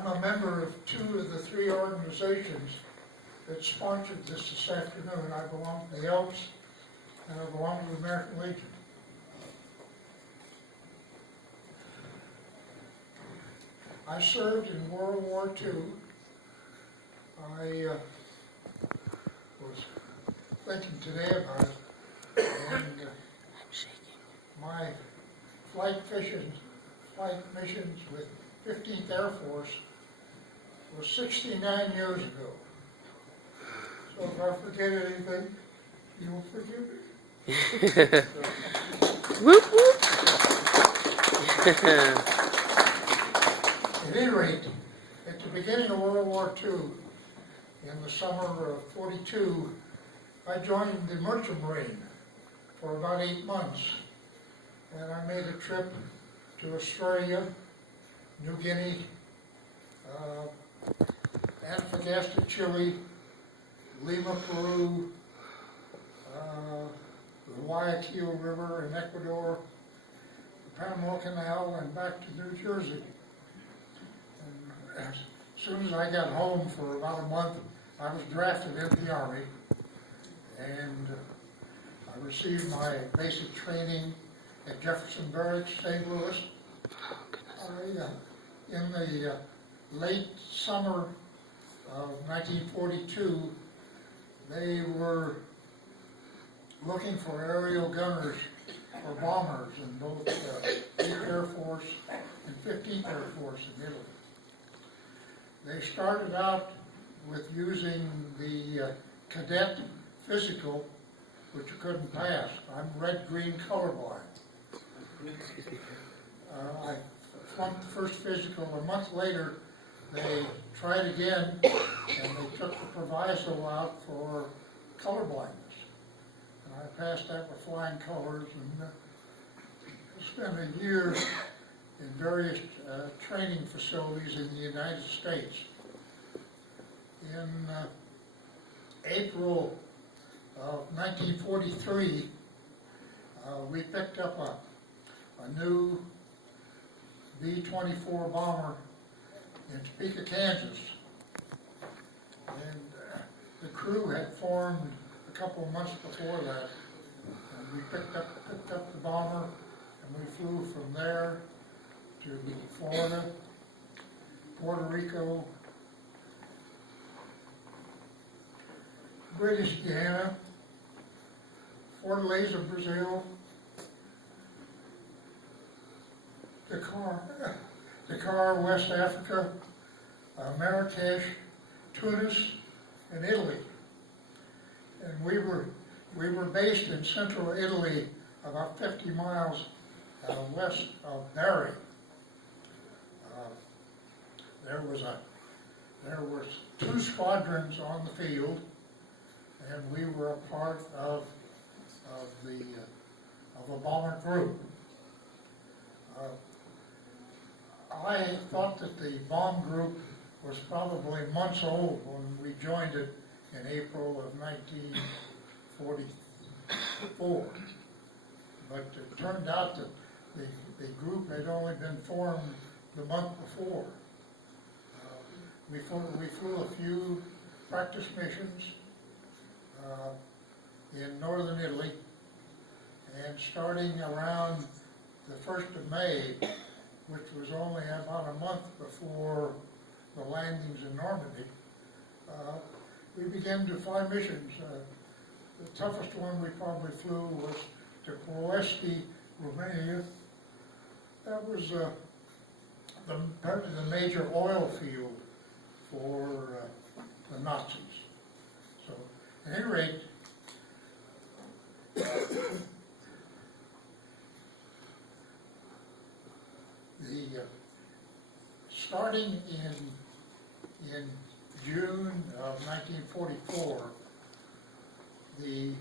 I'm a member of two of the three organizations that sponsored this afternoon. I belong to the Elks and I belong to the American Legion. I served in World War II. I was thinking today about it, and my flight missions with 15th Air Force was 69 years ago. So if I forget anything, you will forgive me. Whoop, whoop. At any rate, at the beginning of World War II, in the summer of '42, I joined the Merchant Marine for about 8 months. And I made a trip to Australia, New Guinea, Antofagasta, Chile, Lima, Peru, the Guayaquil River in Ecuador, the Panama Canal, and back to New Jersey. And as soon as I got home for about a month, I was drafted into the Army, and I received my basic training at Jefferson Barracks, St. Louis. In the late summer of 1942, they were looking for aerial gunners or bombers in both 8th Air Force and 15th Air Force in Italy. They started out with using the cadet physical, which you couldn't pass. I'm red-green colorblind. I flunked the first physical. A month later, they tried again, and they took the proviso out for colorblindness. And I passed that with flying colors, and spent a year in various training facilities in the United States. In April of 1943, we picked up a new B-24 bomber in Topeka, Kansas. And the crew had formed a couple of months before that. And we picked up the bomber, and we flew from there to Florida, Puerto Rico, British Guiana, Fortaleza, Brazil, Dakar, West Africa, Marrakesh, Tunis, and Italy. And we were based in central Italy, about 50 miles west of Bari. There were 2 squadrons on the field, and we were a part of a bomber group. I thought that the bomb group was probably months old when we joined it in April of 1944. But it turned out that the group had only been formed the month before. We flew a few practice missions in northern Italy, and starting around the 1st of May, which was only about a month before the landings in Normandy, we began to fly missions. The toughest one we probably flew was to Ploiești, Romania. That was the major oil field for the Nazis. So, at any rate, starting in June of 1944, the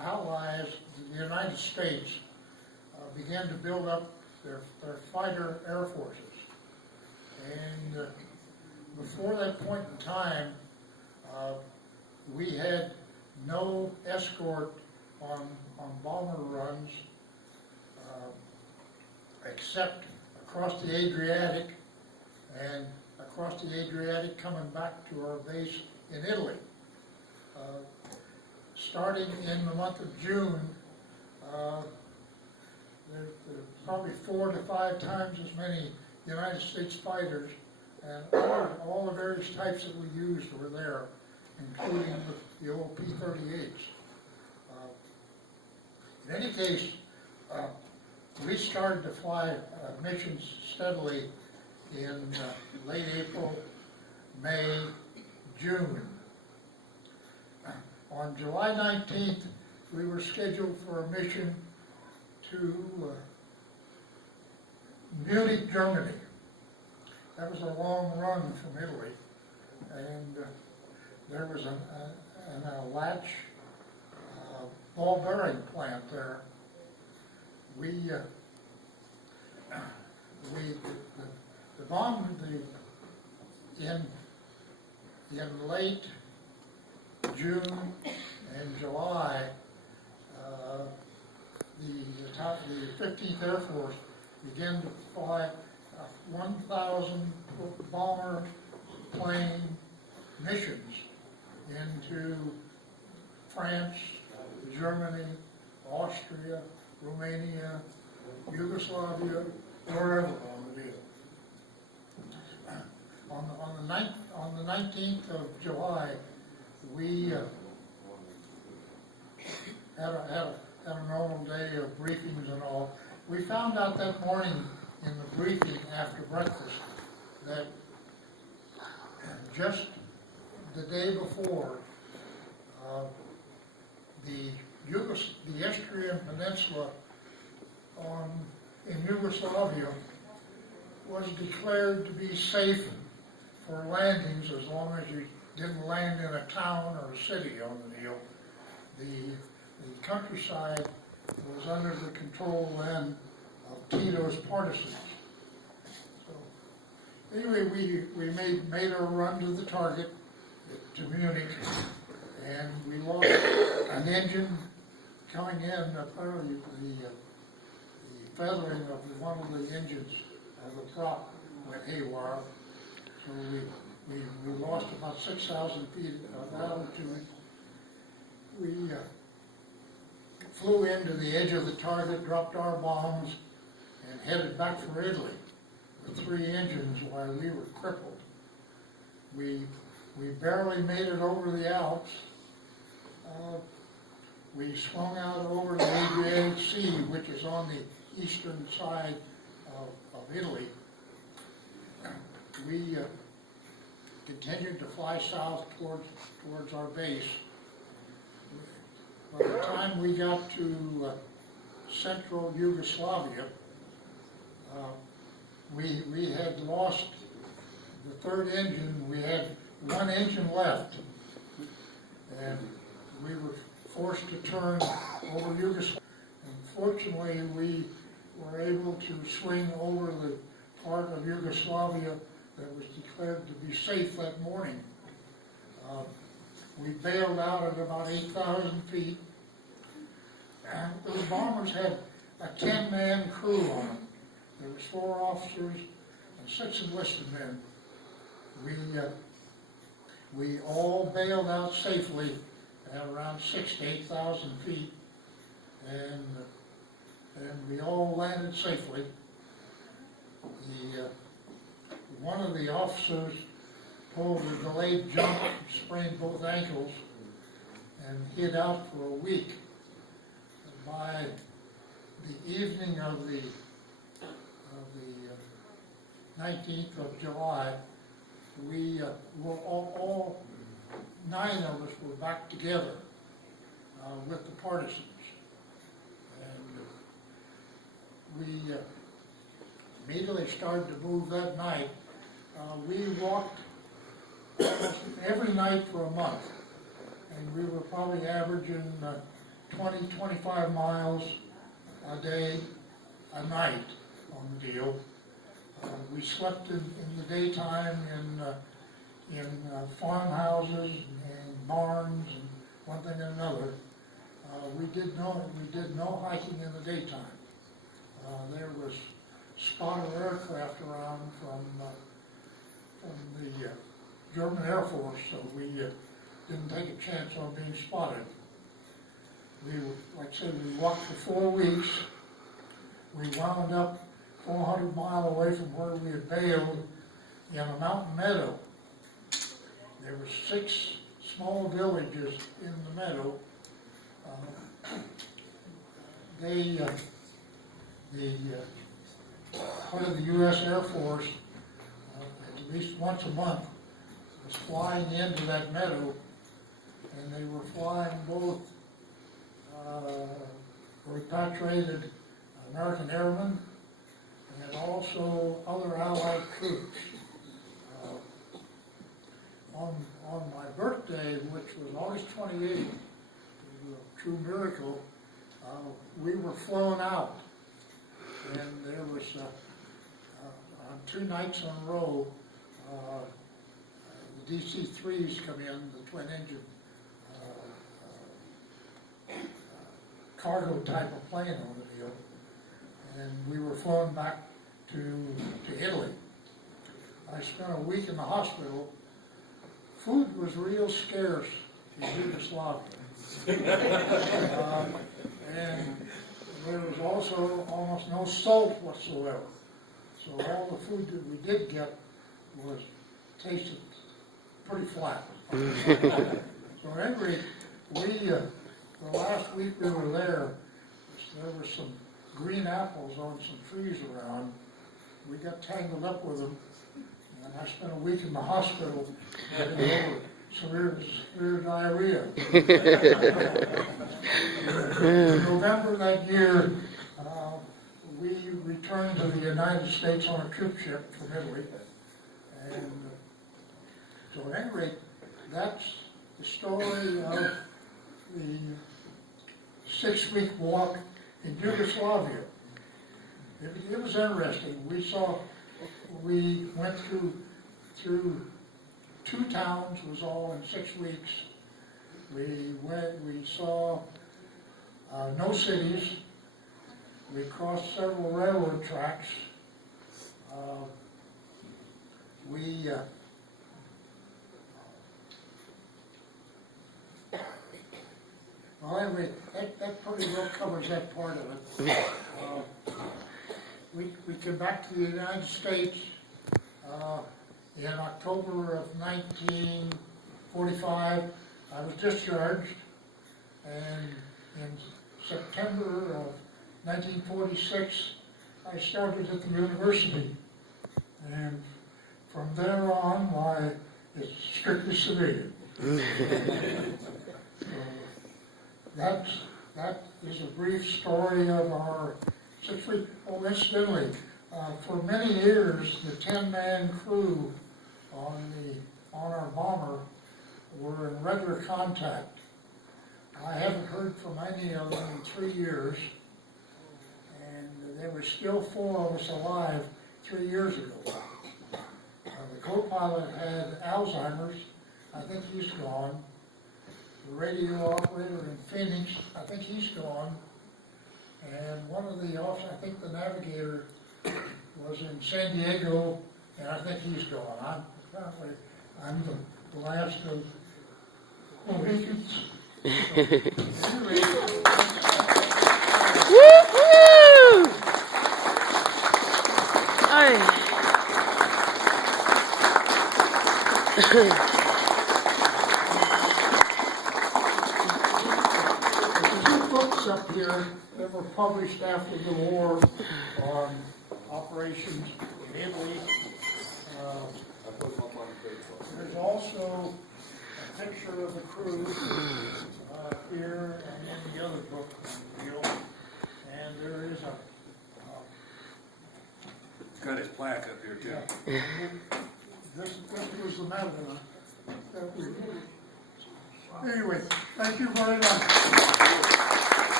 Allies, the United States, began to build up their fighter air forces. And before that point in time, we had no escort on bomber runs except across the Adriatic and across the Adriatic coming back to our base in Italy. Starting in the month of June, there are probably 4 to 5 times as many United States fighters, and all the various types that we used were there, including the old P-38s. In any case, we started to fly missions steadily in late April, May, June. On July 19th, we were scheduled for a mission to Munich, Germany. That was a long run from Italy, and there was a latch ball bearing plant there. The bomb in late June and July, the 15th Air Force began to fly 1,000 bomber plane missions into France, Germany, Austria, Romania, Yugoslavia, wherever on the deal. On the 19th of July, we had a normal day of briefings and all. We found out that morning in the briefing after breakfast that just the day before, the Istrian Peninsula in Yugoslavia was declared to be safe for landings as long as you didn't land in a town or a city on the deal. The countryside was under the control then of Tito's partisans. So anyway, we made our run to the target, to Munich, and we lost an engine coming in. Apparently the feathering of one of the engines of the prop went haywire. So we lost about 6,000 feet of altitude. We flew into the edge of the target, dropped our bombs, and headed back for Italy with 3 engines while we were crippled. We barely made it over the Alps. We swung out over the Adriatic Sea, which is on the eastern side of Italy. We continued to fly south towards our base. By the time we got to central Yugoslavia, we had lost the 3rd engine. We had 1 engine left, and we were forced to turn over Yugoslavia. Unfortunately, we were able to swing over the part of Yugoslavia that was declared to be safe that morning. We bailed out at about 8,000 feet. And those bombers had a 10-man crew on them. There was 4 officers and 6 enlisted men. We all bailed out safely at around 6,000 to 8,000 feet, and we all landed safely. One of the officers pulled a delayed jump, sprained both ankles, and hid out for a week. By the evening of the 19th of July, we were all 9 of us were back together with the partisans, and we immediately started to move that night. We walked almost every night for a month, and we were probably averaging 20, 25 miles a day, a night on the deal. We slept in the daytime in farmhouses and barns and one thing and another. We did no hiking in the daytime. There was spotter aircraft around the German Air Force, so we didn't take a chance on being spotted. We, like I said, we walked for 4 weeks. We wound up 400 miles away from where we had bailed in a mountain meadow. There were 6 small villages in the meadow. Part of the U.S. Air Force, at least once a month, was flying into that meadow, and they were flying both repatriated American airmen and also other Allied troops. On my birthday, which was August 28th, it was a true miracle, we were flown out. And there was, on 2 nights in a row, the DC-3s come in, the twin-engine cargo type of plane on the deal, and we were flown back to Italy. I spent a week in the hospital. Food was real scarce in Yugoslavia. And there was also almost no salt whatsoever. So all the food that we did get was tasted pretty flat. So at any rate, the last week we were there were some green apples on some trees around. We got tangled up with them, and I spent a week in the hospital getting over severe diarrhea. In November that year, we returned to the United States on a troop ship from Italy. And so at any rate, that's the story of the 6-week walk in Yugoslavia. It was interesting. We went through 2 towns, was all in 6 weeks. We saw no cities. We crossed several railroad tracks. Well, anyway, that pretty well covers that part of it. We came back to the United States in October of 1945. I was discharged, and in September of 1946, I started at the university. And from there on, it's strictly civilian. That is a brief story of our 6-week. Oh, incidentally, for many years, the 10-man crew on our bomber were in regular contact. I haven't heard from any of them in 3 years, and there were still 4 of us alive 3 years ago. The co-pilot had Alzheimer's. I think he's gone. The radio operator in Phoenix, I think he's gone. And one of the officers, I think the navigator, was in San Diego, and I think he's gone. I'm the last of Mohicans. Anyway, Woo-hoo! Aye. Up here that were published after the war on operations in Italy. There's also a picture of the crew here and in the other book, and there is It's got his plaque up here too. yeah, this was the medal that we. Anyway, thank you very much.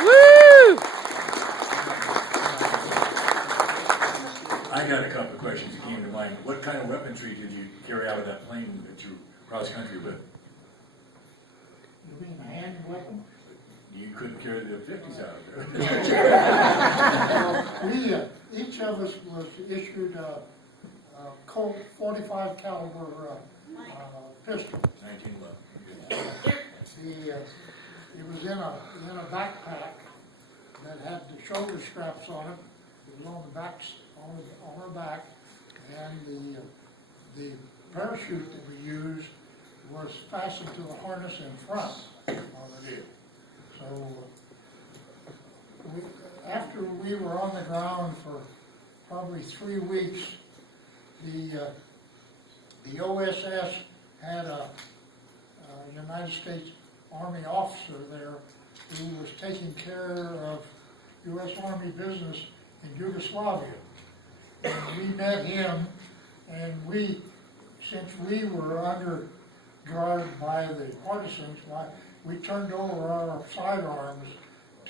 Woo! I got a couple of questions that came to mind. What kind of weaponry did you carry out of that plane that you cross country with? You mean a hand weapon? You couldn't carry the 50s out of there. Each of us was issued a Colt 45 caliber pistol. 1911. It was in a backpack that had the shoulder straps on it. It was on the back, on her back, and the parachute that we used was fastened to the harness in front of the deal. So after we were on the ground for probably 3 weeks, the OSS had a United States Army officer there who was taking care of U.S. Army business in Yugoslavia. And we met him, and since we were under guard by the partisans, we turned over our sidearms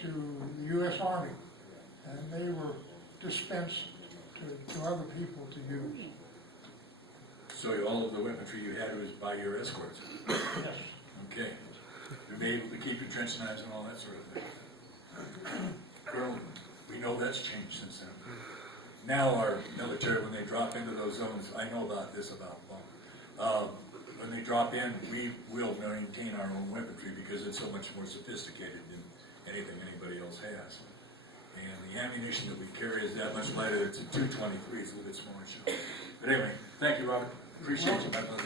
to the U.S. Army, and they were dispensed to other people to use. So all of the weaponry you had was by your escorts? Yes. Okay. You were able to keep your trench knives and all that sort of thing. Colonel, we know that's changed since then. Now our military, when they drop into those zones, I know about this when they drop in, we will maintain our own weaponry because it's so much more sophisticated than anything anybody else has. And the ammunition that we carry is that much lighter. It's a 223, it's a little bit smaller shell. But anyway, thank you, Robert. Appreciate you, my brother.